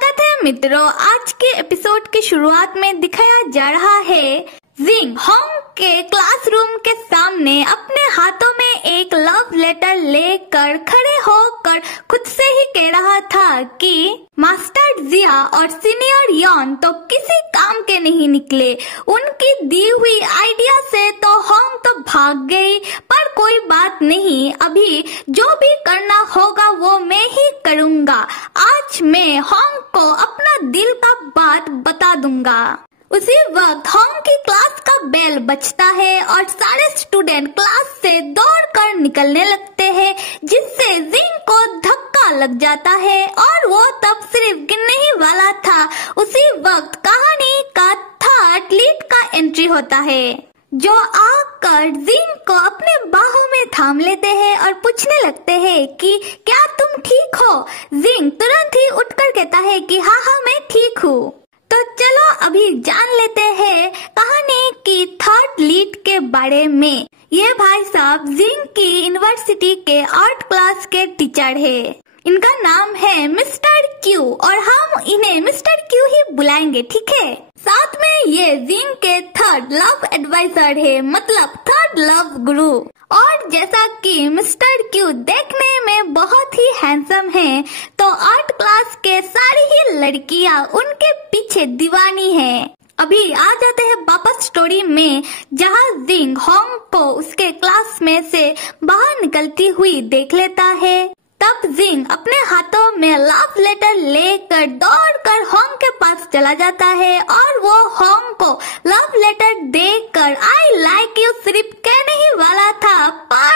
स्वागत है मित्रों। आज के एपिसोड की शुरुआत में दिखाया जा रहा है जिंग होंग के क्लासरूम के सामने अपने हाथों में एक लव लेटर लेकर खड़े होकर खुद से ही कह रहा था कि मास्टर जिया और सीनियर यॉन तो किसी काम के नहीं निकले। उनकी दी हुई आइडिया से तो होंग तो भाग गई, पर कोई बात नहीं, अभी जो भी करना होगा वो मैं ही करूँगा। आज मैं होंग को अपना दिल का बात बता दूंगा। उसी वक्त होंग की क्लास का बेल बजता है और सारे स्टूडेंट क्लास से दौड़कर निकलने लगते हैं, जिससे जिंग को धक्का लग जाता है और वो तब सिर्फ गिनने ही वाला था। उसी वक्त कहानी का थर्ड लीड का एंट्री होता है, जो आकर जिंग को अपने बाहों में थाम लेते हैं और पूछने लगते हैं कि क्या तुम ठीक हो। जिंग तुरंत ही उठकर कहता है कि हाँ मैं ठीक हूँ। तो चलो अभी जान लेते हैं कहानी की थर्ड लीड के बारे में। ये भाई साहब जिंग की यूनिवर्सिटी के आर्ट क्लास के टीचर है। इनका नाम है मिस्टर क्यू और हम इन्हें मिस्टर क्यू ही बुलाएंगे, ठीक है। साथ में ये जिंग के थर्ड लव एडवाइजर है, मतलब थर्ड लव गुरु। और जैसा कि मिस्टर क्यू देखने में बहुत ही हैंडसम है, तो आर्ट क्लास के सारी ही लड़कियां उनके पीछे दीवानी है। अभी आ जाते हैं वापस स्टोरी में, जहाँ जिंग होंग को उसके क्लास में से बाहर निकलती हुई देख लेता है। तब जिंग अपने हाथों में लव लेटर लेकर दौड़कर होंग के पास चला जाता है और वो होंग को लव लेटर देकर आई लाइक यू सिर्फ कहने ही वाला था, पर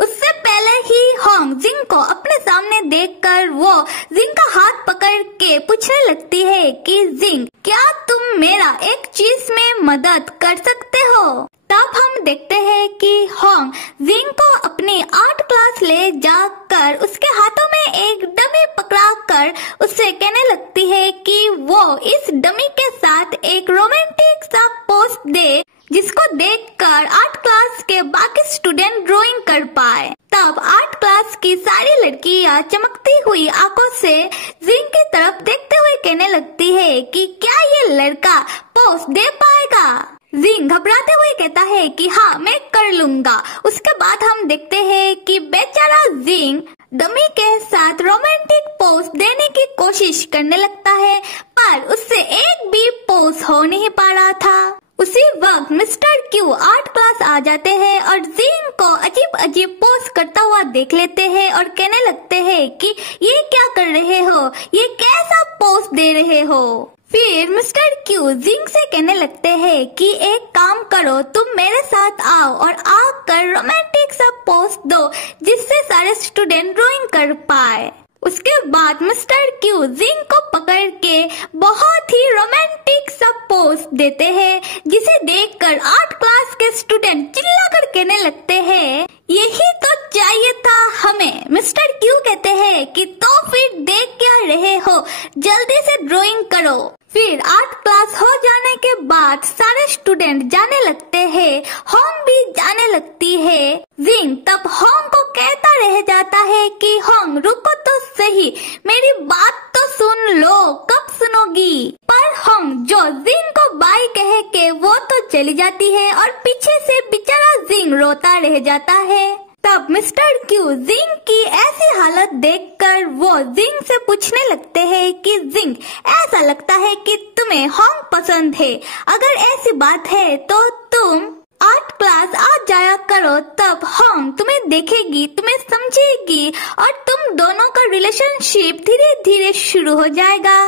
उससे पहले ही होंग जिंग को अपने सामने देखकर वो जिंग का हाथ पकड़ के पूछने लगती है कि जिंग क्या तुम मेरा एक चीज में मदद कर सकते हो। तब हम देखते हैं कि होंग जिंग को अपनी आर्ट क्लास ले जाकर उसके हाथों में एक डमी पकड़ाकर उससे कहने लगती है कि वो इस डमी के साथ एक रोमांटिक सा पोज दे, जिसको देखकर आर्ट क्लास के बाकी स्टूडेंट ड्राइंग कर पाए। तब आर्ट क्लास की सारी लड़कियां चमकती हुई आंखों से जिंग की तरफ देखते हुए कहने लगती है कि क्या ये लड़का पोज दे पाएगा। जिंग घबराते हुए कहता है कि हाँ मैं कर लूंगा। उसके बाद हम देखते हैं कि बेचारा जिंग डमी के साथ रोमांटिक पोज देने की कोशिश करने लगता है, पर उससे एक भी पोज हो नहीं पा रहा था। उसी वक्त मिस्टर क्यू आर्ट क्लास आ जाते हैं और जिंग को अजीब अजीब पोज करता हुआ देख लेते हैं और कहने लगते हैं कि ये क्या कर रहे हो, ये कैसा पोज दे रहे हो। फिर मिस्टर क्यू जिंग से कहने लगते हैं कि एक काम करो, तुम मेरे साथ आओ और आकर रोमांटिक सा पोज दो, जिससे सारे स्टूडेंट ड्राइंग कर पाए। उसके बाद मिस्टर क्यू जिंग को पकड़ के बहुत ही रोमांटिक सा पोज देते हैं, जिसे देखकर आर्ट क्लास के स्टूडेंट चिल्लाकर कहने लगते हैं यही तो चाहिए था हमें। मिस्टर क्यू कहते हैं कि तो फिर देख क्या रहे हो, जल्दी से ड्राइंग करो। फिर आर्ट क्लास हो जाने के बाद सारे स्टूडेंट जाने लगते हैं, होंग भी जाने लगती है। जिंग तब होंग को कहता रह जाता है कि होंग रुको तो सही, मेरी बात तो सुन लो, कब सुनोगी। पर होंग जो जिंग को बाय कह के वो तो चली जाती है और पीछे से बेचारा जिंग रोता रह जाता है। तब मिस्टर क्यू जिंग की ऐसी हालत देखकर वो जिंग से पूछने लगते हैं कि जिंग ऐसा लगता है कि तुम्हें होंग पसंद है, अगर ऐसी बात है तो तुम आर्ट क्लास आ जाया करो, तब होंग तुम्हें देखेगी, तुम्हें समझेगी और तुम दोनों का रिलेशनशिप धीरे धीरे शुरू हो जाएगा।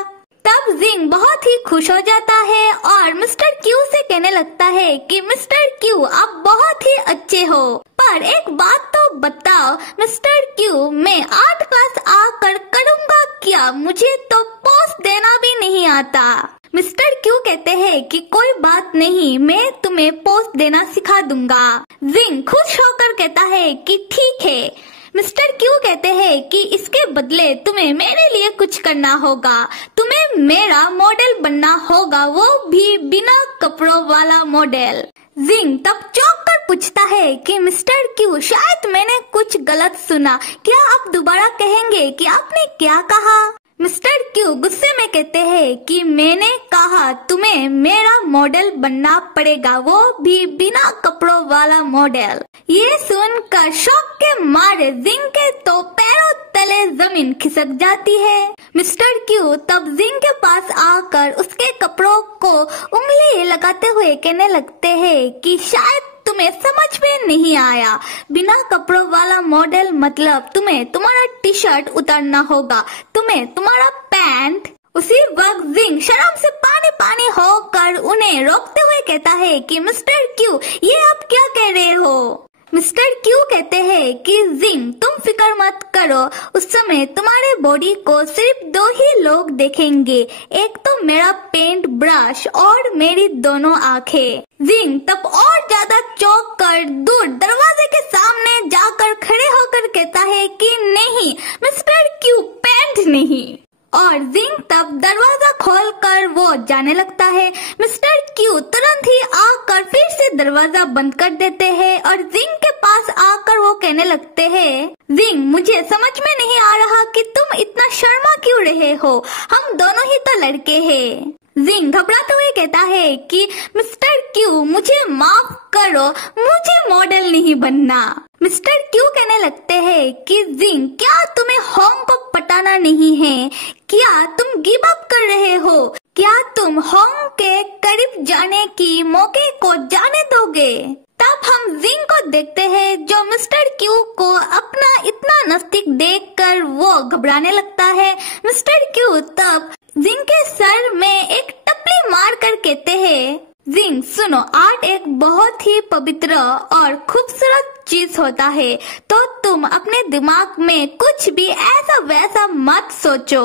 तब जिंग बहुत ही खुश हो जाता है और मिस्टर क्यू से कहने लगता है कि मिस्टर क्यू आप बहुत ही अच्छे हो, पर एक बात तो बताओ मिस्टर क्यू, मैं आर्ट क्लास आकर करूँगा क्या, मुझे तो पोज देना भी नहीं आता। मिस्टर क्यू कहते हैं कि कोई बात नहीं, मैं तुम्हें पोज देना सिखा दूंगा। जिंग खुश होकर कहता है कि ठीक है। मिस्टर क्यू कहते हैं कि इसके बदले तुम्हें मेरे लिए कुछ करना होगा, तुम्हें मेरा मॉडल बनना होगा, वो भी बिना कपड़ों वाला मॉडल। जिंग तब चौंक कर पूछता है कि मिस्टर क्यू शायद मैंने कुछ गलत सुना, क्या आप दोबारा कहेंगे कि आपने क्या कहा। मिस्टर क्यू गुस्से में कहते हैं कि मैंने कहा तुम्हें मेरा मॉडल बनना पड़ेगा, वो भी बिना कपड़ों वाला मॉडल। ये सुनकर शौक के मारे जिंग के तो पैरों तले जमीन खिसक जाती है। मिस्टर क्यू तब जिंग के पास आकर उसके कपड़ों को उंगली लगाते हुए कहने लगते हैं कि शायद तुम्हें समझ में नहीं आया, बिना कपड़ों वाला मॉडल मतलब तुम्हें तुम्हारा टी शर्ट उतारना होगा, तुम्हें तुम्हारा पैंट। उसी वक्त जिंग शर्म से पानी पानी होकर उन्हें रोकते हुए कहता है कि मिस्टर क्यू ये आप क्या कह रहे हो। मिस्टर क्यू कहते हैं कि जिंग तुम फिक्र मत करो, उस समय तुम्हारे बॉडी को सिर्फ 2 ही लोग देखेंगे, एक तो मेरा पेंट ब्रश और मेरी दोनों आंखें। जिंग तब और ज्यादा चौंक कर दूर दरवाजे के सामने जाकर खड़े होकर कहता है कि नहीं मिस्टर क्यू पेंट नहीं, और जिंग तब दरवाजा खोलकर वो जाने लगता है। मिस्टर क्यू तुरंत ही आकर फिर से दरवाजा बंद कर देते हैं और जिंग के पास आकर वो कहने लगते हैं, जिंग मुझे समझ में नहीं आ रहा कि तुम इतना शर्मा क्यों रहे हो, हम दोनों ही तो लड़के हैं। जिंग घबराते हुए कहता है कि मिस्टर क्यू मुझे माफ करो, मुझे मॉडल नहीं बनना। मिस्टर क्यू कहने लगते हैं कि जिंग क्या तुम्हें होंग को पटाना नहीं है, क्या तुम गिव अप कर रहे हो, क्या तुम होंग के करीब जाने की मौके को जाने दोगे। तब हम जिंग को देखते हैं जो मिस्टर क्यू को अपना इतना नजदीक देखकर वो घबराने लगता है। मिस्टर क्यू तब जिंग के सर में एक टपली मार कर कहते हैं, जिंग सुनो, आर्ट एक बहुत ही पवित्र और खूबसूरत चीज होता है, तो तुम अपने दिमाग में कुछ भी ऐसा वैसा मत सोचो।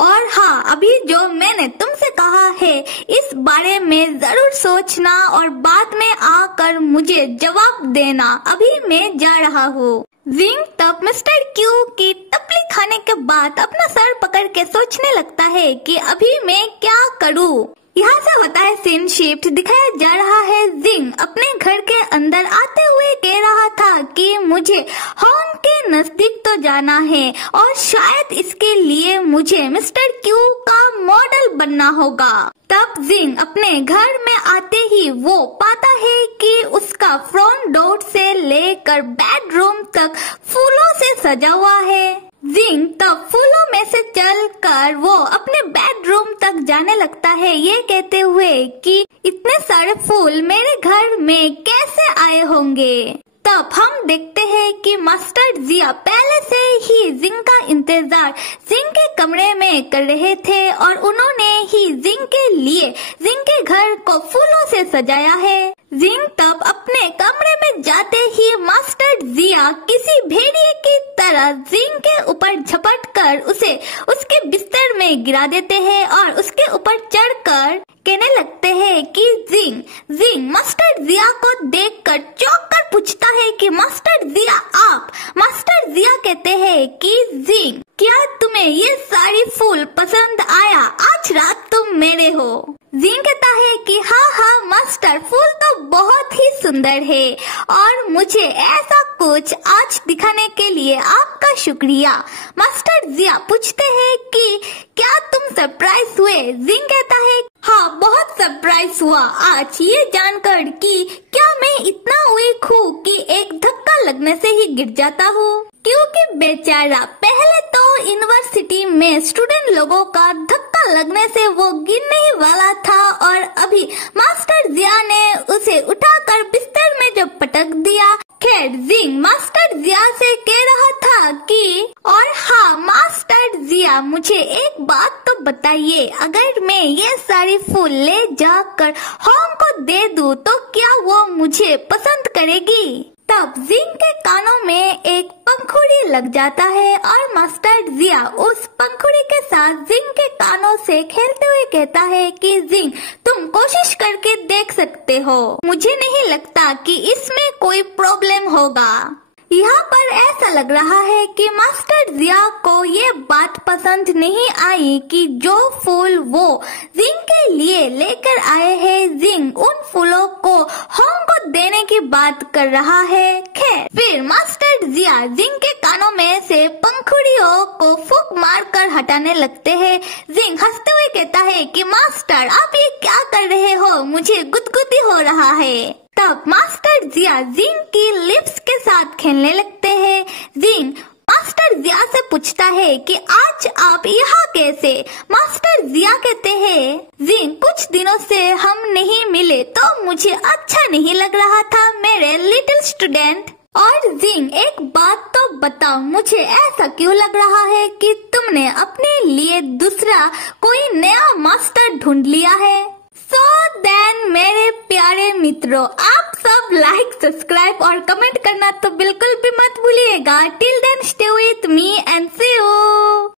और हाँ, अभी जो मैंने तुमसे कहा है इस बारे में जरूर सोचना और बाद में आकर मुझे जवाब देना। अभी मैं जा रहा हूँ। जिंग तब मिस्टर क्यू की टपली खाने के बाद अपना सर पकड़ के सोचने लगता है कि अभी मैं क्या करूँ। यहाँ से होता है सीन शिफ्ट। दिखाया जा रहा है जिंग अपने घर के अंदर आते हुए कह रहा था कि मुझे होंग के नजदीक तो जाना है और शायद इसके लिए मुझे मिस्टर क्यू का मॉडल बनना होगा। तब जिंग अपने घर में आते ही वो पाता है कि उसका फ्रंट डोर से लेकर बेडरूम तक फूलों से सजा हुआ है। जिंग तब फूलों में से चलकर वो अपने बेडरूम तक जाने लगता है, ये कहते हुए कि इतने सारे फूल मेरे घर में कैसे आए होंगे। तब हम देखते हैं कि मास्टर जिया पहले से ही जिंग का इंतजार जिंग के कमरे में कर रहे थे और उन्होंने ही जिंग के लिए जिंग के घर को फूलों से सजाया है। जिंग तब अपने कमरे में जाते ही मास्टर जिया किसी भेड़िए की तरह जिंग के ऊपर झपट कर उसे उसके बिस्तर में गिरा देते हैं और उसके ऊपर चढ़कर कहने लगते हैं कि जिंग मास्टर जिया को देखकर चौंक कर पूछता है कि मास्टर जिया आप। मास्टर जिया कहते हैं कि जिंग क्या तुम्हें ये सारी फूल पसंद आया, आज रात तुम मेरे हो। जिंग कहता है कि हाँ मास्टर, फूल तो बहुत ही सुंदर है और मुझे ऐसा कुछ आज दिखाने के लिए आपका शुक्रिया। मास्टर जिया पूछते हैं कि क्या तुम सरप्राइज हुए। जिंग कहता है हाँ बहुत सरप्राइज हुआ आज ये जानकर कि क्या मैं इतना वीक हूँ कि एक धक्का लगने से ही गिर जाता हूँ, क्योंकि बेचारा पहले तो यूनिवर्सिटी में स्टूडेंट लोगों का धक्का लगने से वो गिरने ही वाला था और अभी मास्टर जिया ने उसे उठाकर बिस्तर में जब पटक दिया। खैर जिंग मास्टर जिया से कह रहा था कि और हाँ मास्टर जिया मुझे एक बात तो बताइए, अगर मैं ये सारी फूल ले जाकर होंग को दे दूँ तो क्या वो मुझे पसंद करेगी। तब जिंग के कानों में एक पंखुड़ी लग जाता है और मास्टर जिया उस पंखुड़ी के साथ जिंग के कानों से खेलते हुए कहता है कि जिंग तुम कोशिश करके देख सकते हो, मुझे नहीं लगता कि इसमें कोई प्रॉब्लम होगा। यहाँ पर ऐसा लग रहा है कि मास्टर जिया को ये बात पसंद नहीं आई कि जो फूल वो जिंग के लिए लेकर आए हैं, जिंग उन फूलों को होंग को देने की बात कर रहा है। खैर फिर मास्टर जिया जिंग के कानों में से पंखुड़ी जियो को फूंक मारकर हटाने लगते हैं। जिंग हंसते हुए कहता है कि मास्टर आप ये क्या कर रहे हो, मुझे गुदगुदी हो रहा है। तब मास्टर जिया जिंग की लिप्स के साथ खेलने लगते हैं। जिंग मास्टर जिया से पूछता है कि आज आप यहाँ कैसे? मास्टर जिया कहते हैं, जिंग कुछ दिनों से हम नहीं मिले तो मुझे अच्छा नहीं लग रहा था मेरे लिटिल स्टूडेंट। और जिंग एक बात तो बताओ, मुझे ऐसा क्यों लग रहा है कि तुमने अपने लिए दूसरा कोई नया मास्टर ढूंढ लिया है। सो देन मेरे प्यारे मित्रों, आप सब लाइक, सब्सक्राइब और कमेंट करना तो बिल्कुल भी मत भूलिएगा। Till then stay with me and see you.